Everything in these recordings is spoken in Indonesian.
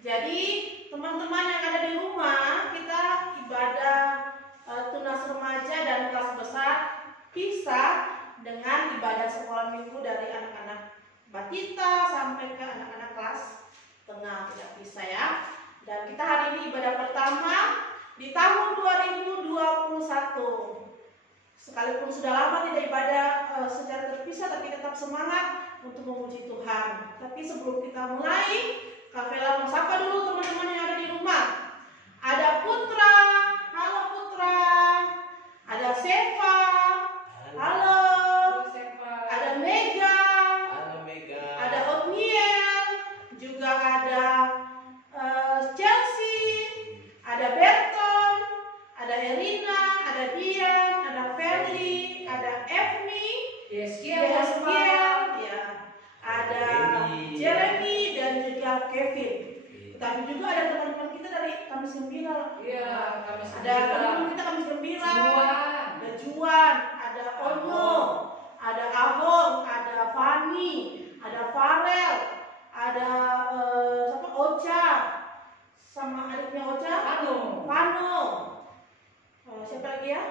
Jadi teman-teman yang ada di rumah, kita ibadah tunas remaja dan kelas besar pisah dengan ibadah sekolah minggu dari anak-anak batita sampai ke anak-anak kelas tengah, tidak bisa ya. Dan kita hari ini ibadah pertama di tahun 2021. Sekalipun sudah lama tidak ibadah secara terpisah, tapi tetap semangat untuk memuji Tuhan. Tapi sebelum kita mulai, Kak Vela mau sapa dulu teman-teman yang ada di rumah. Ada Putra, halo Putra. Ada Seva, halo. Ada Mega, Halo Mega. ada Otniel, juga ada Chelsea, ada Berton, ada Erina, ada Dian, ada Ferli, ada Evni, Deskiel, ya, ada Jeremy dan juga Kevin. Tapi juga ada teman-teman kita dari Kamis Gembira. Iya, Kamis Ada teman-teman kita Kamis Gembira. Juan. Ada Juan, ada Ono, ada Abong, ada Fani, ada Farel, ada siapa? Ocha, sama adiknya Ocha, Pano. Siapa lagi ya?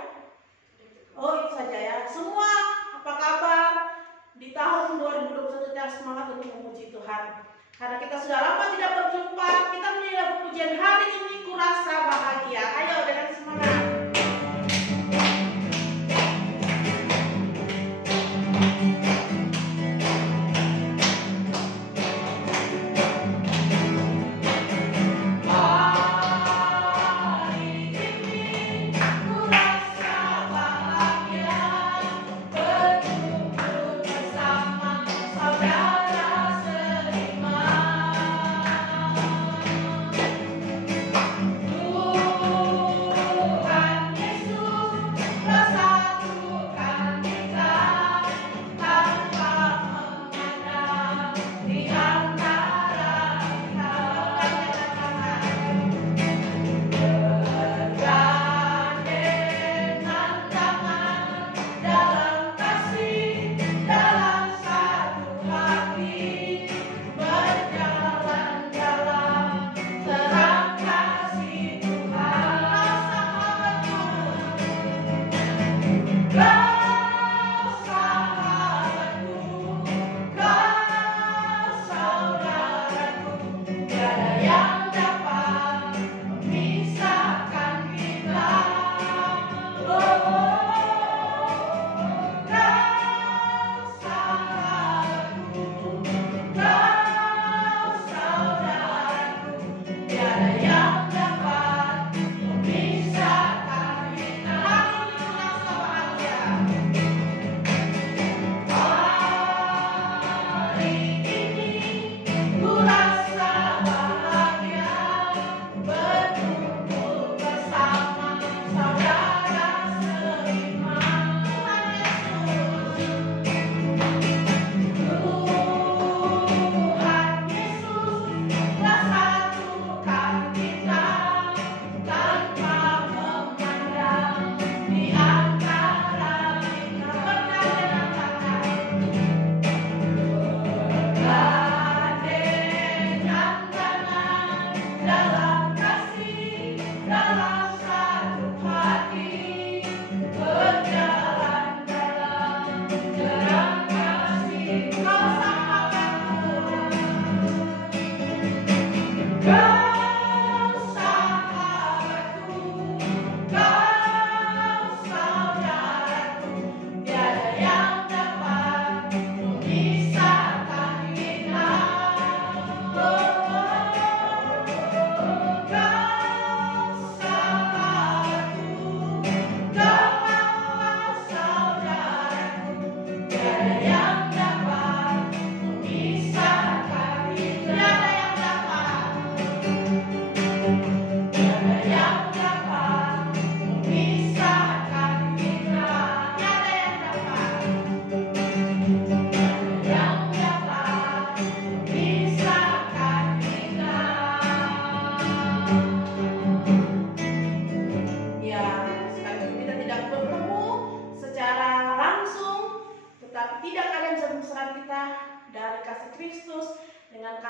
Oh, itu saja ya. Semua apa kabar? Di tahun 2021 kita semangat untuk memuji Tuhan. Karena kita sudah lama tidak berjumpa, kita menyanyikan pujian hari ini kurasa bahagia. Ayo dengan semangat.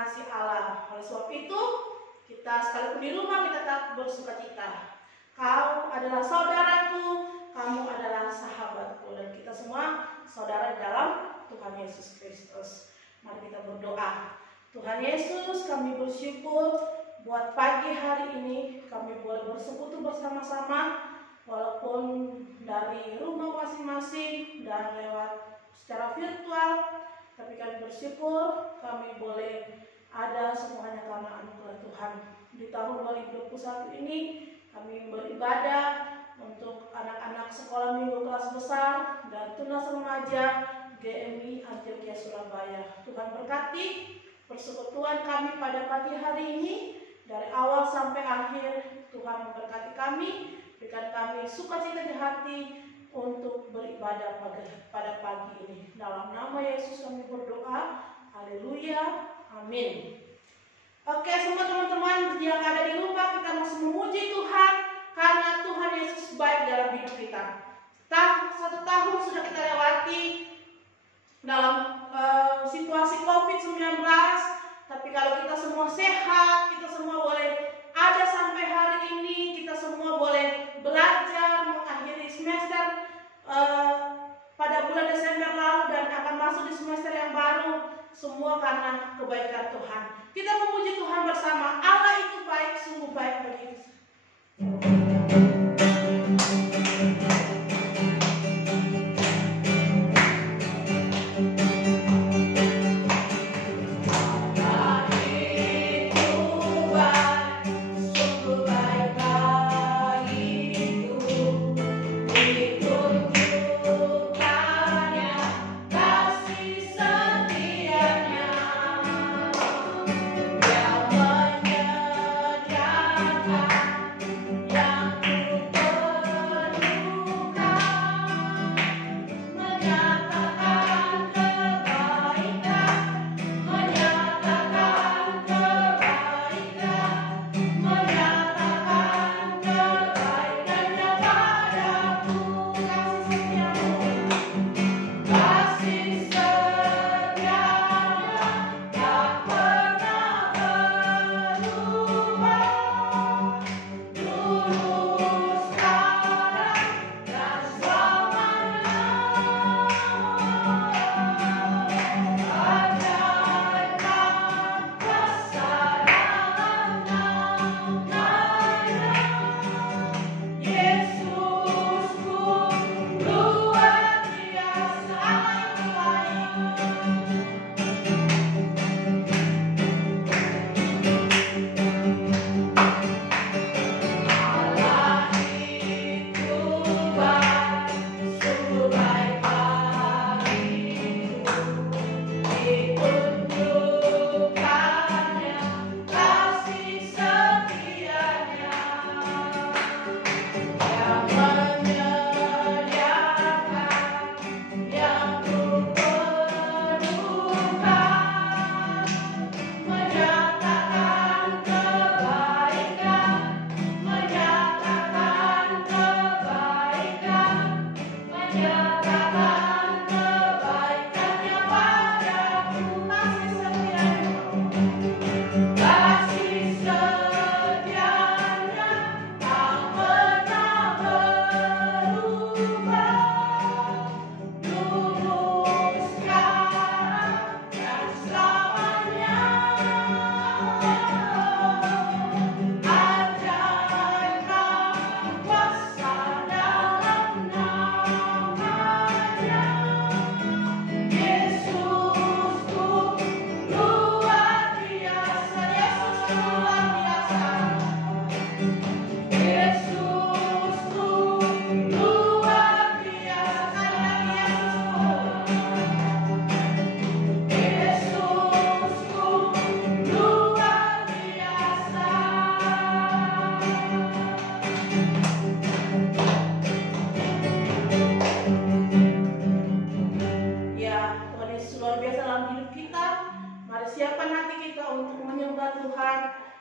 kasih Allah. Oleh sebab itu, kita sekalipun di rumah kita tetap bersuka cita. Kau adalah saudaraku, kamu adalah sahabatku, dan kita semua saudara di dalam Tuhan Yesus Kristus. Mari kita berdoa. Tuhan Yesus, kami bersyukur buat pagi hari ini kami boleh bersekutu bersama-sama, walaupun dari rumah masing-masing dan lewat secara virtual, tapi kami bersyukur kami boleh ada semuanya karena anugerah Tuhan. Di tahun 2021 ini kami beribadah untuk anak-anak sekolah minggu kelas besar dan tunas remaja GMI Antioquia Surabaya. Tuhan berkati persekutuan kami pada pagi hari ini, dari awal sampai akhir. Tuhan memberkati kami, berikan kami sukacita di hati untuk beribadah pada pagi ini. Dalam nama Yesus kami berdoa. Haleluya, amin. Oke, semua teman-teman yang ada di rumah, kita masih memuji Tuhan karena Tuhan Yesus baik dalam hidup kita. 1 tahun sudah kita lewati dalam situasi COVID-19, tapi kalau kita semua sehat, kita semua boleh ada sampai hari ini, kita semua boleh belajar mengakhiri semester pada bulan Desember lalu dan akan masuk di semester yang baru, semua karena kebaikan Tuhan. Kita memuji Tuhan bersama. Allah itu baik, sungguh baik bagi kita.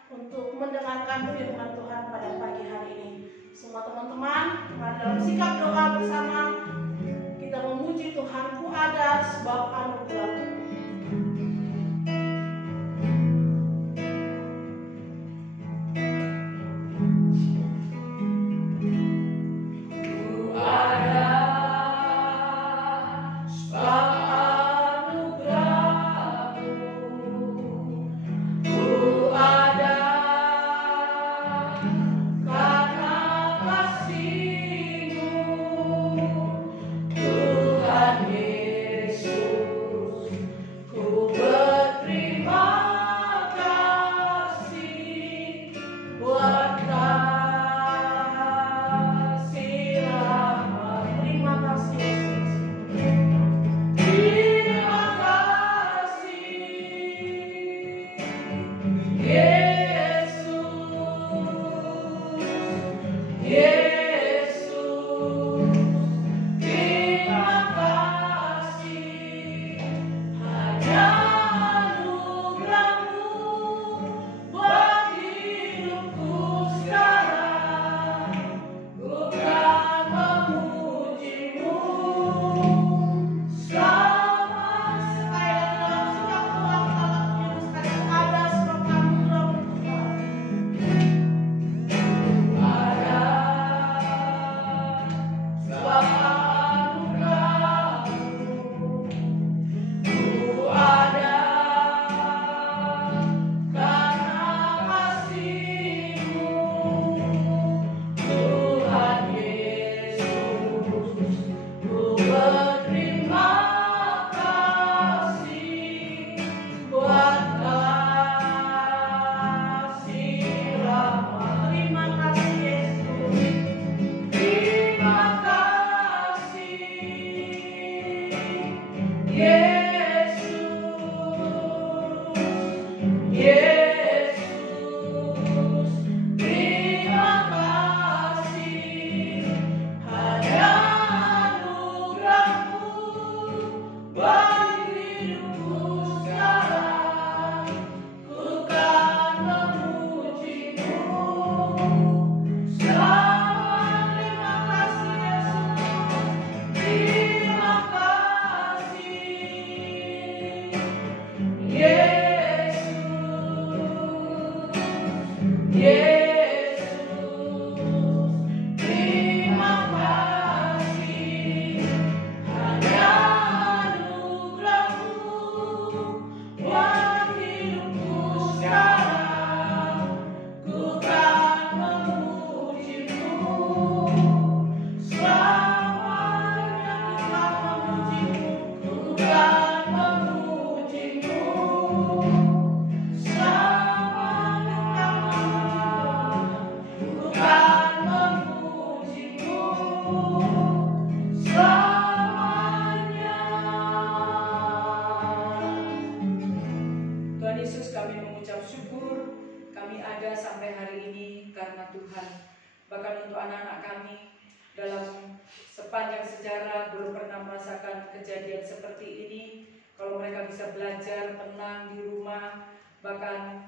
Untuk mendengarkan firman Tuhan pada pagi hari ini. Semua teman-teman, mari dalam sikap doa bersama kita memuji Tuhanku ada sebab anugerah. Kejadian seperti ini, kalau mereka bisa belajar tenang di rumah, bahkan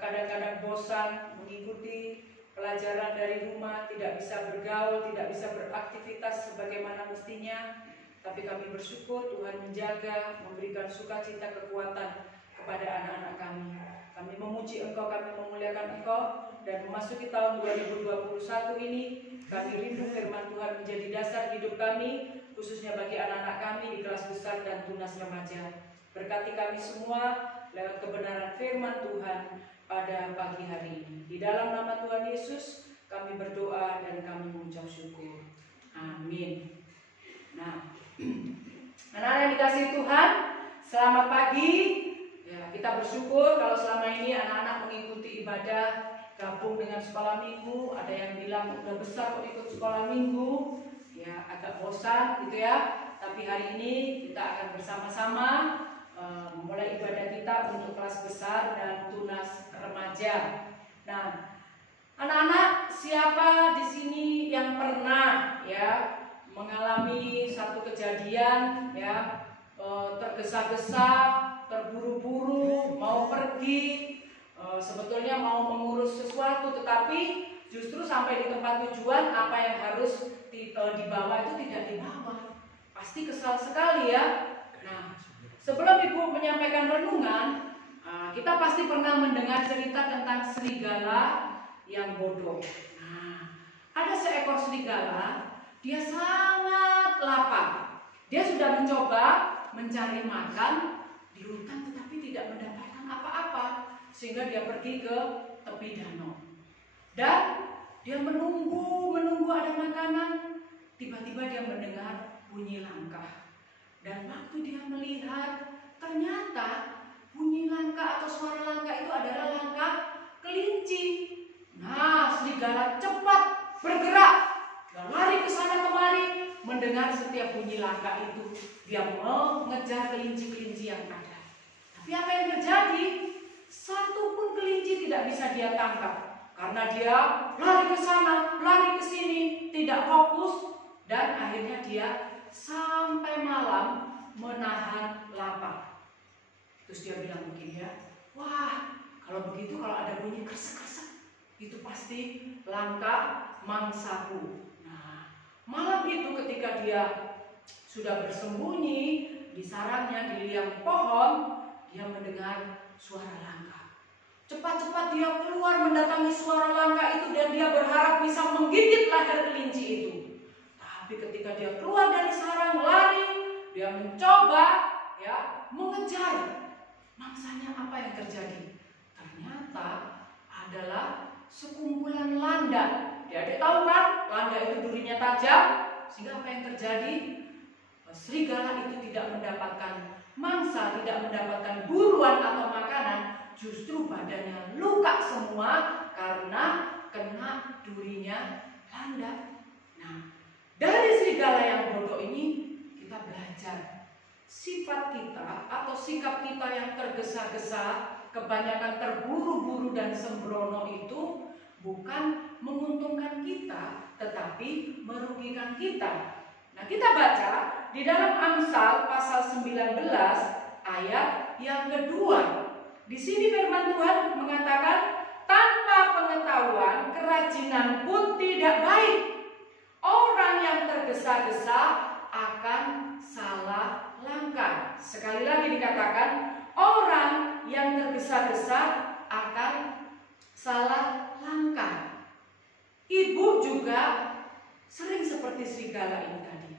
kadang-kadang bosan mengikuti pelajaran dari rumah, tidak bisa bergaul, tidak bisa beraktivitas sebagaimana mestinya, tapi kami bersyukur Tuhan menjaga, memberikan sukacita, kekuatan kepada anak-anak kami. Kami memuji Engkau, kami memuliakan Engkau, dan memasuki tahun 2021 ini, kami rindu firman Tuhan menjadi dasar hidup kami, khususnya bagi anak-anak kami di kelas besar dan tunas remaja. Berkati kami semua lewat kebenaran firman Tuhan pada pagi hari ini. Di dalam nama Tuhan Yesus kami berdoa dan kami mengucap syukur. Amin. Nah, anak-anak yang dikasihi Tuhan, selamat pagi. Ya, kita bersyukur kalau selama ini anak-anak mengikuti ibadah, gabung dengan sekolah minggu. Ada yang bilang udah besar kok ikut sekolah minggu, ya agak bosan gitu ya. Tapi hari ini kita akan bersama-sama memulai ibadah kita untuk kelas besar dan tunas remaja. Nah, anak-anak, siapa di sini yang pernah ya mengalami satu kejadian ya tergesa-gesa, terburu-buru, mau pergi, sebetulnya mau mengurus sesuatu, tetapi justru sampai di tempat tujuan apa yang harus dibawa itu tidak dibawa. Pasti kesal sekali ya. Nah, sebelum Ibu menyampaikan renungan, kita pasti pernah mendengar cerita tentang serigala yang bodoh. Nah, ada seekor serigala, dia sangat lapar. Dia sudah mencoba mencari makan di hutan tetapi tidak mendapatkan apa-apa, sehingga dia pergi ke tepi danau. Dan dia menunggu ada makanan. Tiba-tiba dia mendengar bunyi langkah. Dan waktu dia melihat, ternyata bunyi langkah atau suara langkah itu adalah langkah kelinci. Nah, serigala cepat bergerak dan lari ke sana kemari, mendengar setiap bunyi langkah itu. Dia mengejar kelinci-kelinci yang ada. Tapi apa yang terjadi? Satu pun kelinci tidak bisa dia tangkap, karena dia lari ke sana, lari ke sini, tidak fokus, dan akhirnya dia sampai malam menahan lapar. Terus dia bilang begini ya, wah kalau begitu, kalau ada bunyi kresek-kresek, itu pasti langkah mangsaku. Nah, malam itu ketika dia sudah bersembunyi di sarangnya di liang pohon, dia mendengar suara langkah. Cepat-cepat dia keluar mendatangi suara langkah itu, dan dia berharap bisa menggigit leher kelinci itu. Tapi ketika dia keluar dari sarang, lari, dia mencoba ya mengejar mangsanya. Apa yang terjadi? Ternyata adalah sekumpulan landa. Adik tahu kan, landa itu durinya tajam, sehingga apa yang terjadi? Serigala itu tidak mendapatkan mangsa, tidak mendapatkan buruan atau makanan, justru badannya luka semua karena kena durinya landa. Nah, dari serigala yang bodoh ini kita belajar sifat kita atau sikap kita yang tergesa-gesa, kebanyakan terburu-buru dan sembrono itu bukan menguntungkan kita, tetapi merugikan kita. Nah, kita baca di dalam Amsal pasal 19 ayat yang kedua. Di sini firman Tuhan mengatakan, tanpa pengetahuan kerajinan pun tidak baik. Orang yang tergesa-gesa akan salah langkah. Sekali lagi dikatakan, orang yang tergesa-gesa akan salah juga sering seperti serigala ini tadi.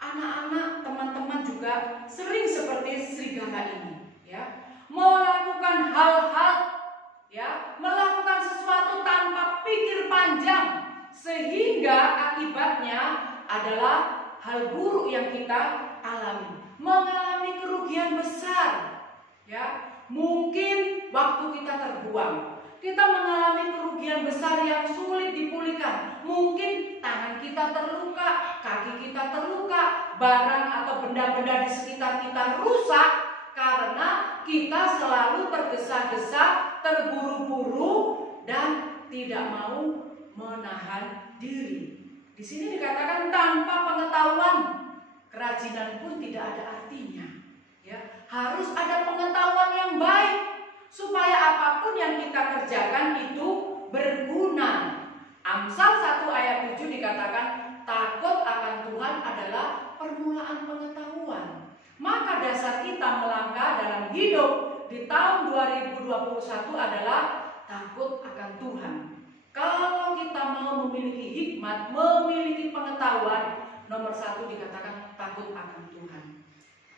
Anak-anak, teman-teman juga sering seperti serigala ini, ya. Melakukan hal-hal, ya, melakukan sesuatu tanpa pikir panjang, sehingga akibatnya adalah hal buruk yang kita alami, mengalami kerugian besar, ya. Mungkin waktu kita terbuang, kita mengalami kerugian besar yang sulit dipulihkan. Mungkin tangan kita terluka, kaki kita terluka, barang atau benda-benda di sekitar kita rusak karena kita selalu tergesa-gesa, terburu-buru, dan tidak mau menahan diri. Di sini dikatakan tanpa pengetahuan, kerajinan pun tidak ada artinya. Ya, harus ada pengetahuan yang baik supaya apapun yang kita kerjakan itu berguna. Amsal 1 ayat 7 dikatakan takut akan Tuhan adalah permulaan pengetahuan. Maka dasar kita melangkah dalam hidup di tahun 2021 adalah takut akan Tuhan. Kalau kita mau memiliki hikmat, memiliki pengetahuan, nomor 1 dikatakan takut akan Tuhan.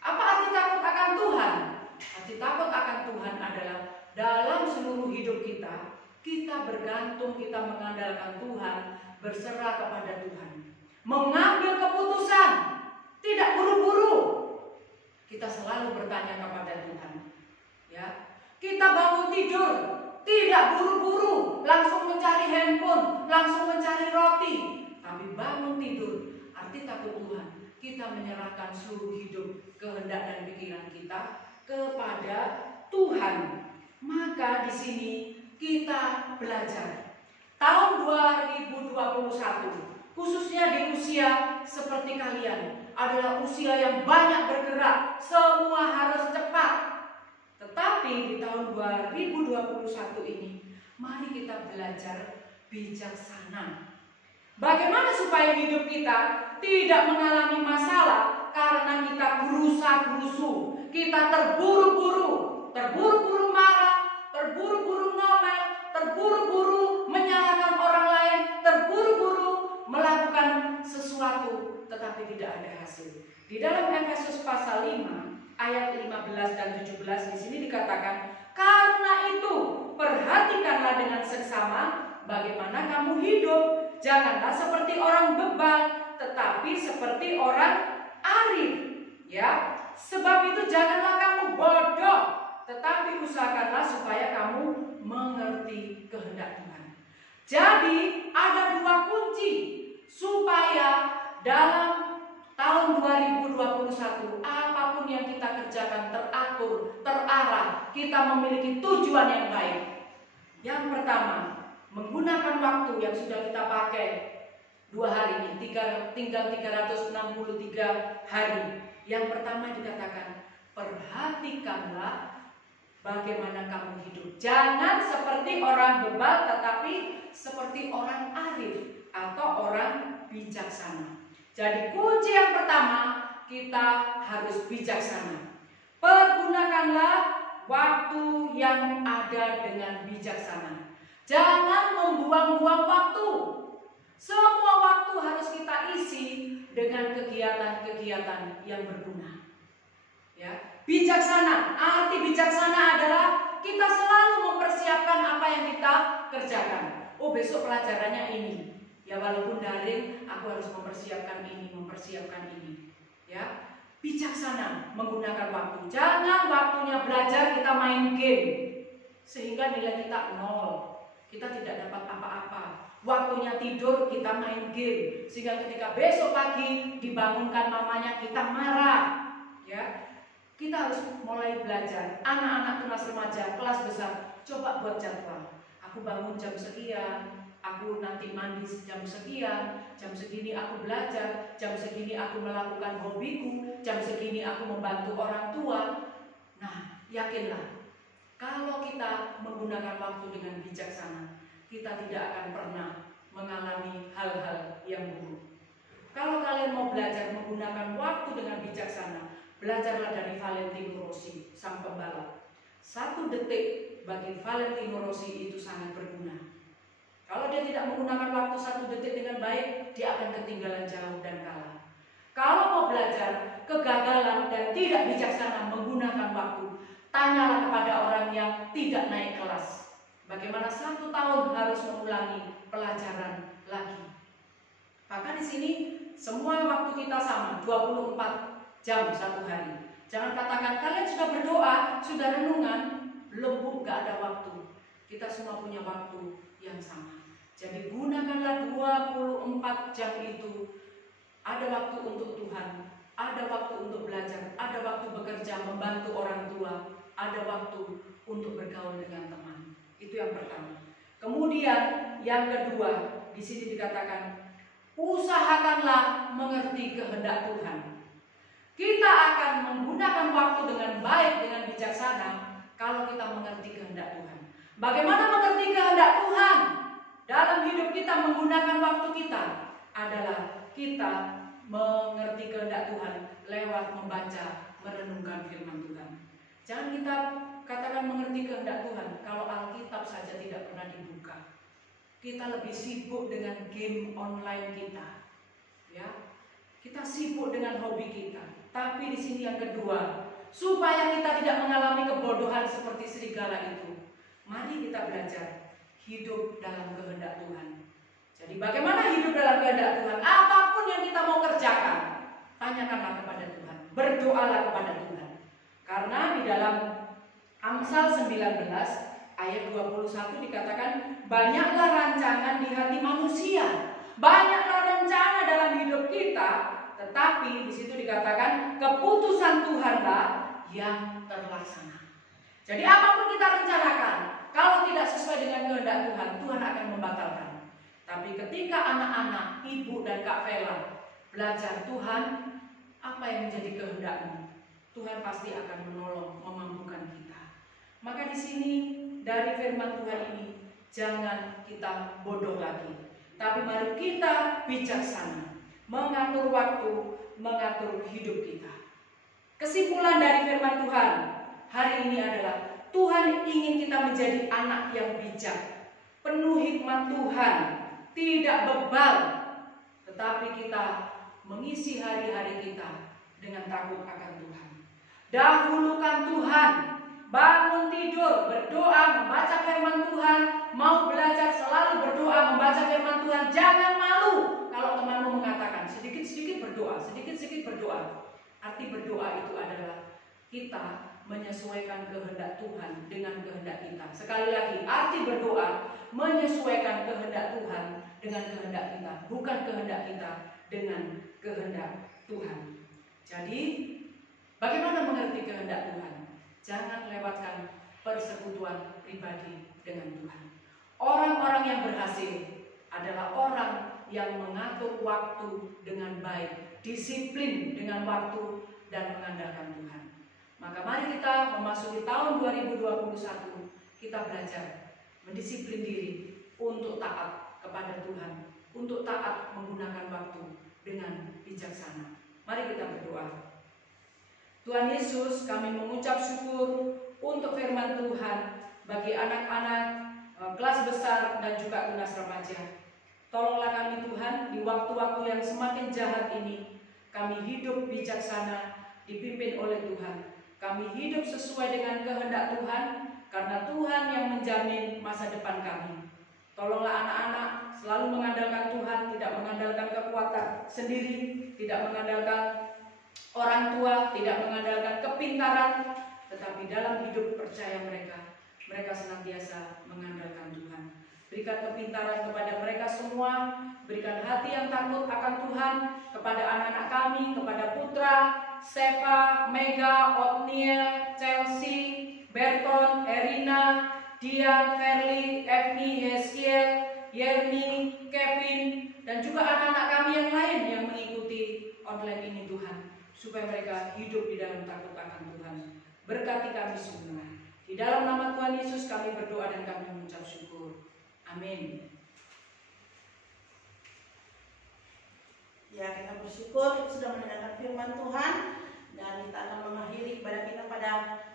Apa arti takut akan Tuhan? Arti takut akan Tuhan adalah dalam seluruh hidup kita, kita bergantung, kita mengandalkan Tuhan, berserah kepada Tuhan, mengambil keputusan, tidak buru-buru. Kita selalu bertanya kepada Tuhan, ya. Kita bangun tidur, tidak buru-buru, langsung mencari handphone, langsung mencari roti, tapi bangun tidur. Arti takut Tuhan, kita menyerahkan seluruh hidup, kehendak dan pikiran kita kepada Tuhan. Maka di sini kita belajar tahun 2021, khususnya di usia seperti kalian, adalah usia yang banyak bergerak, semua harus cepat. Tetapi di tahun 2021 ini, mari kita belajar bijaksana. Bagaimana supaya hidup kita tidak mengalami masalah karena kita gerusa-gerusu, kita terburu-buru marah, terburu-buru ngomel, terburu-buru menyalahkan orang lain, terburu-buru melakukan sesuatu tetapi tidak ada hasil. Di dalam Efesus pasal 5 ayat 15 dan 17 di sini dikatakan, karena itu perhatikanlah dengan seksama bagaimana kamu hidup. Janganlah seperti orang bebal, tetapi seperti orang arif, ya. Sebab itu janganlah kamu bodoh, tetapi usahakanlah supaya kamu mengerti kehendak Tuhan. Jadi ada 2 kunci supaya dalam tahun 2021 apapun yang kita kerjakan teratur, terarah, kita memiliki tujuan yang baik. Yang pertama, menggunakan waktu yang sudah kita pakai 2 hari ini, tinggal 363 hari. Yang pertama dikatakan, perhatikanlah bagaimana kamu hidup. Jangan seperti orang bebal, tetapi seperti orang arif atau orang bijaksana. Jadi kunci yang pertama, kita harus bijaksana. Pergunakanlah waktu yang ada dengan bijaksana. Jangan membuang-buang waktu. Semua waktu harus kita isi dengan kegiatan-kegiatan yang berguna. Ya, bijaksana. Arti bijaksana adalah kita selalu mempersiapkan apa yang kita kerjakan. Oh, besok pelajarannya ini. Ya, walaupun daring, aku harus mempersiapkan ini. Ya, bijaksana menggunakan waktu. Jangan waktunya belajar kita main game, sehingga nilai kita 0. Kita tidak dapat apa-apa. Waktunya tidur kita main game, sehingga ketika besok pagi dibangunkan mamanya kita marah. Ya, kita harus mulai belajar. Anak-anak tunas remaja, kelas besar, coba buat jadwal. Aku bangun jam sekian, aku nanti mandi jam sekian, jam segini aku belajar, jam segini aku melakukan hobiku, jam segini aku membantu orang tua. Nah, yakinlah, kalau kita menggunakan waktu dengan bijaksana, kita tidak akan pernah mengalami hal-hal yang buruk. Kalau kalian mau belajar menggunakan waktu dengan bijaksana, belajarlah dari Valentino Rossi, sang pembalap. 1 detik bagi Valentino Rossi itu sangat berguna. Kalau dia dia tidak menggunakan waktu 1 detik dengan baik, dia akan ketinggalan jauh dan kalah. Kalau mau belajar kegagalan dan tidak bijaksana menggunakan waktu, tanyalah kepada orang yang tidak naik kelas. Bagaimana 1 tahun harus mengulangi pelajaran lagi. Maka di sini semua waktu kita sama, 24 jam 1 hari. Jangan katakan kalian sudah berdoa, sudah renungan, belum Bu, gak ada waktu. Kita semua punya waktu yang sama. Jadi gunakanlah 24 jam itu. Ada waktu untuk Tuhan, ada waktu untuk belajar, ada waktu bekerja, membantu orang tua, ada waktu untuk bergaul dengan teman. Itu yang pertama. Kemudian yang kedua, di sini dikatakan usahakanlah mengerti kehendak Tuhan. Kita akan menggunakan waktu dengan baik, dengan bijaksana kalau kita mengerti kehendak Tuhan. Bagaimana mengerti kehendak Tuhan? Dalam hidup kita menggunakan waktu kita adalah kita mengerti kehendak Tuhan lewat membaca, merenungkan firman Tuhan. Jangan kita katakan mengerti kehendak Tuhan kalau Alkitab saja tidak pernah dibuka. Kita lebih sibuk dengan game online kita, ya. Kita sibuk dengan hobi kita. Tapi di sini yang kedua, supaya kita tidak mengalami kebodohan seperti serigala itu, mari kita belajar hidup dalam kehendak Tuhan. Jadi bagaimana hidup dalam kehendak Tuhan? Apapun yang kita mau kerjakan, tanyakanlah kepada Tuhan, berdoalah kepada Tuhan. Karena di dalam Amsal 19 ayat 21 dikatakan, banyaklah rancangan di hati manusia, banyaklah rencana dalam hidup kita, tetapi di situ dikatakan keputusan Tuhanlah yang terlaksana. Jadi apapun kita rencanakan, kalau tidak sesuai dengan kehendak Tuhan, Tuhan akan membatalkan. Tapi ketika anak-anak, ibu dan Kak Vela belajar Tuhan, apa yang menjadi kehendak-Mu, Tuhan pasti akan menolong, memampukan kita. Maka di sini dari firman Tuhan ini, jangan kita bodoh lagi, tapi mari kita bijaksana, mengatur waktu, mengatur hidup kita. Kesimpulan dari firman Tuhan hari ini adalah Tuhan ingin kita menjadi anak yang bijak, penuh hikmat Tuhan, tidak bebal, tetapi kita mengisi hari-hari kita dengan takut akan Tuhan. Dahulukan Tuhan, bangun tidur, berdoa, membaca firman Tuhan, mau belajar selalu berdoa, membaca firman Tuhan. Jangan malu kalau temanmu mengatakan sedikit-sedikit berdoa, sedikit-sedikit berdoa. Arti berdoa itu adalah kita menyesuaikan kehendak Tuhan dengan kehendak kita. Sekali lagi, arti berdoa menyesuaikan kehendak Tuhan dengan kehendak kita, bukan kehendak kita dengan kehendak Tuhan. Jadi, bagaimana mengerti kehendak Tuhan? Jangan lewatkan persekutuan pribadi dengan Tuhan. Orang-orang yang berhasil adalah orang yang mengatur waktu dengan baik, disiplin dengan waktu, dan mengandalkan Tuhan. Maka mari kita memasuki tahun 2021, kita belajar mendisiplin diri untuk taat kepada Tuhan, untuk taat menggunakan waktu dengan bijaksana. Mari kita berdoa. Tuhan Yesus, kami mengucap syukur untuk firman Tuhan bagi anak-anak kelas besar dan juga tunas remaja. Tolonglah kami Tuhan di waktu-waktu yang semakin jahat ini, kami hidup bijaksana, dipimpin oleh Tuhan. Kami hidup sesuai dengan kehendak Tuhan, karena Tuhan yang menjamin masa depan kami. Tolonglah anak-anak selalu mengandalkan Tuhan, tidak mengandalkan kekuatan sendiri, tidak mengandalkan orang tua, tidak mengandalkan kepintaran, tetapi dalam hidup percaya mereka senantiasa mengandalkan Tuhan. Berikan kepintaran kepada mereka semua, berikan hati yang takut akan Tuhan kepada anak-anak kami, kepada Putra, Seva, Mega, Otniel, Chelsea, Berton, Erina, Dian, Verly, Evni, Yeskiel, Yerni, Kevin, dan juga anak-anak kami yang lain yang mengikuti online ini Tuhan, supaya mereka hidup di dalam takut akan Tuhan. Berkati kami semua. Di dalam nama Tuhan Yesus kami berdoa dan kami mengucap syukur. Amin. Ya, kita bersyukur sudah mendengarkan firman Tuhan, dan kita akan mengakhiri ibadah kita pada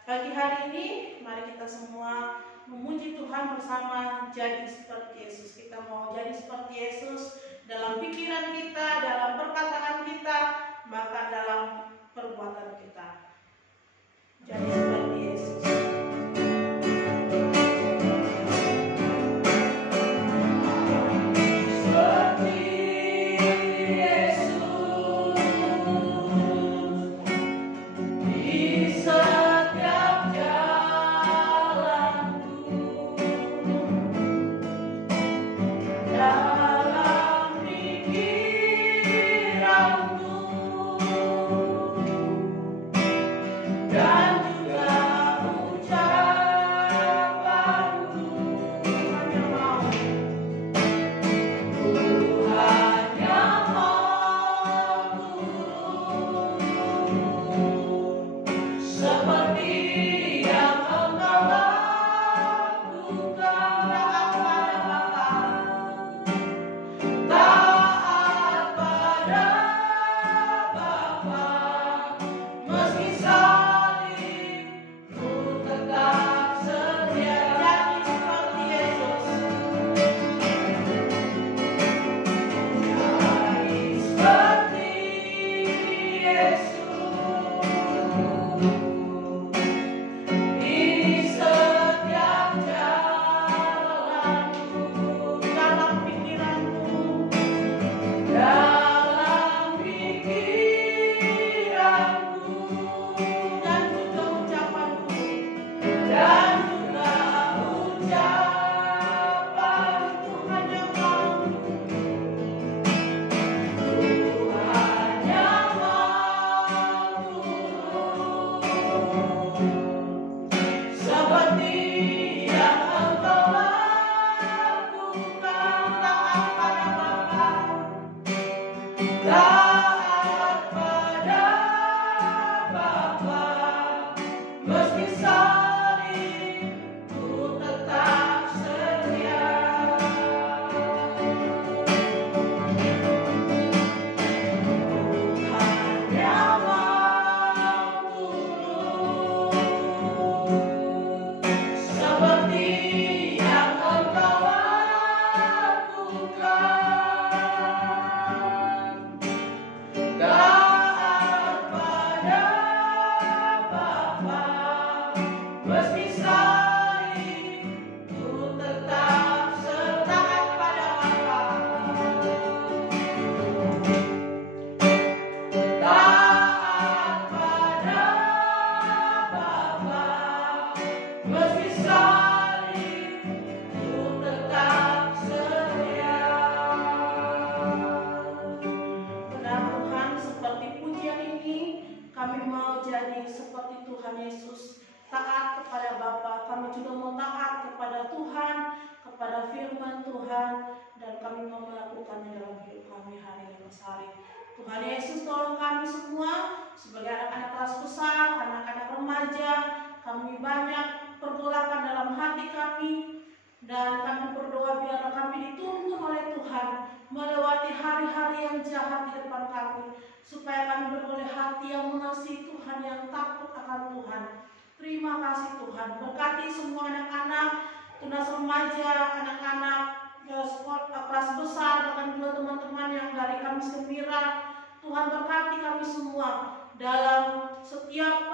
pagi hari ini. Mari kita semua memuji Tuhan bersama, jadi seperti Yesus. Kita mau jadi seperti Yesus dalam pikiran kita, dalam perkataan kita, bahkan dalam perbuatan kita. Jadi seperti Yesus. Tuhan Yesus, tolong kami semua sebagai anak-anak kelas besar, anak-anak remaja. Kami banyak pergolakan dalam hati kami, dan kami berdoa biar kami dituntun oleh Tuhan melewati hari-hari yang jahat di depan kami, supaya kami beroleh hati yang mengasihi Tuhan, yang takut akan Tuhan. Terima kasih Tuhan. Berkati semua anak-anak, tunas remaja, anak-anak kelas besar, bahkan juga teman-teman yang dari Kamis Gembira. Tuhan berkati kami semua dalam setiap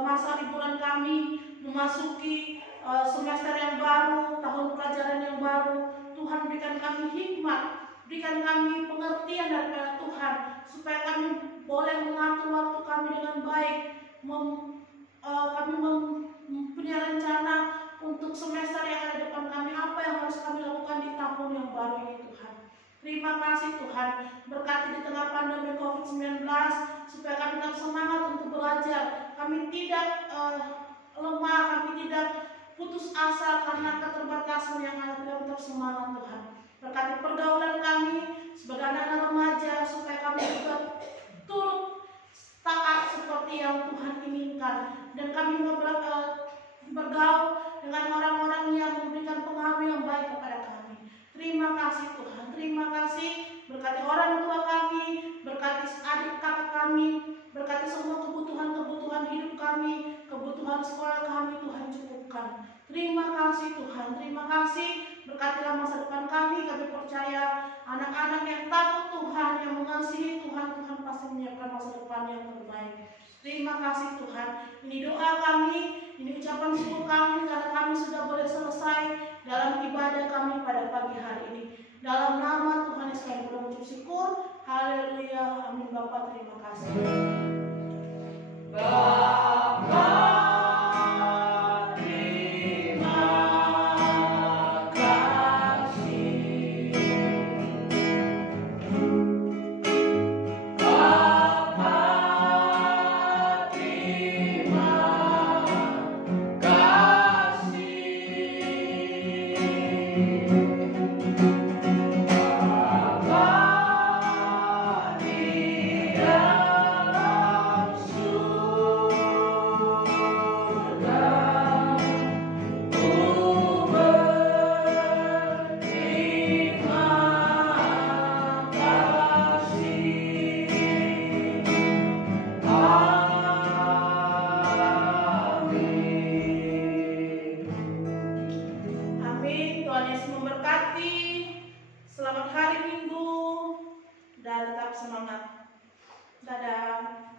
masa liburan kami memasuki semester yang baru, tahun pelajaran yang baru. Tuhan berikan kami hikmat, berikan kami pengertian daripada Tuhan, supaya kami boleh mengatur waktu kami dengan baik. Kami mempunyai rencana untuk semester yang ada di depan kami, apa yang harus kami lakukan di tahun yang baru ini Tuhan. Terima kasih Tuhan, berkati di tengah pandemi COVID-19, supaya kami tetap semangat untuk belajar. Kami tidak lemah, kami tidak putus asa karena keterbatasan yang ada. Kami tetap semangat Tuhan. Berkati pergaulan kami sebagai anak-anak remaja, supaya kami juga turut taat seperti yang Tuhan inginkan. Dan kami bergaul dengan orang-orang yang memberikan pengaruh yang baik kepada kami. Terima kasih Tuhan, terima kasih. Berkati orang tua kami, berkati adik kakak kami, berkati semua kebutuhan-kebutuhan hidup kami, kebutuhan sekolah kami, Tuhan cukupkan. Terima kasih Tuhan, terima kasih. Berkatilah masa depan kami percaya anak-anak yang takut Tuhan, yang mengasihi Tuhan, Tuhan pasti menyiapkan masa depan yang terbaik. Terima kasih Tuhan. Ini doa kami, ini ucapan syukur kami karena kami sudah boleh selesai dalam ibadah kami pada pagi hari ini. Dalam nama Tuhan Yesus kami mengucap syukur. Haleluya. Amin. Bapa, terima kasih. Selamat hari Minggu dan tetap semangat. Dadah.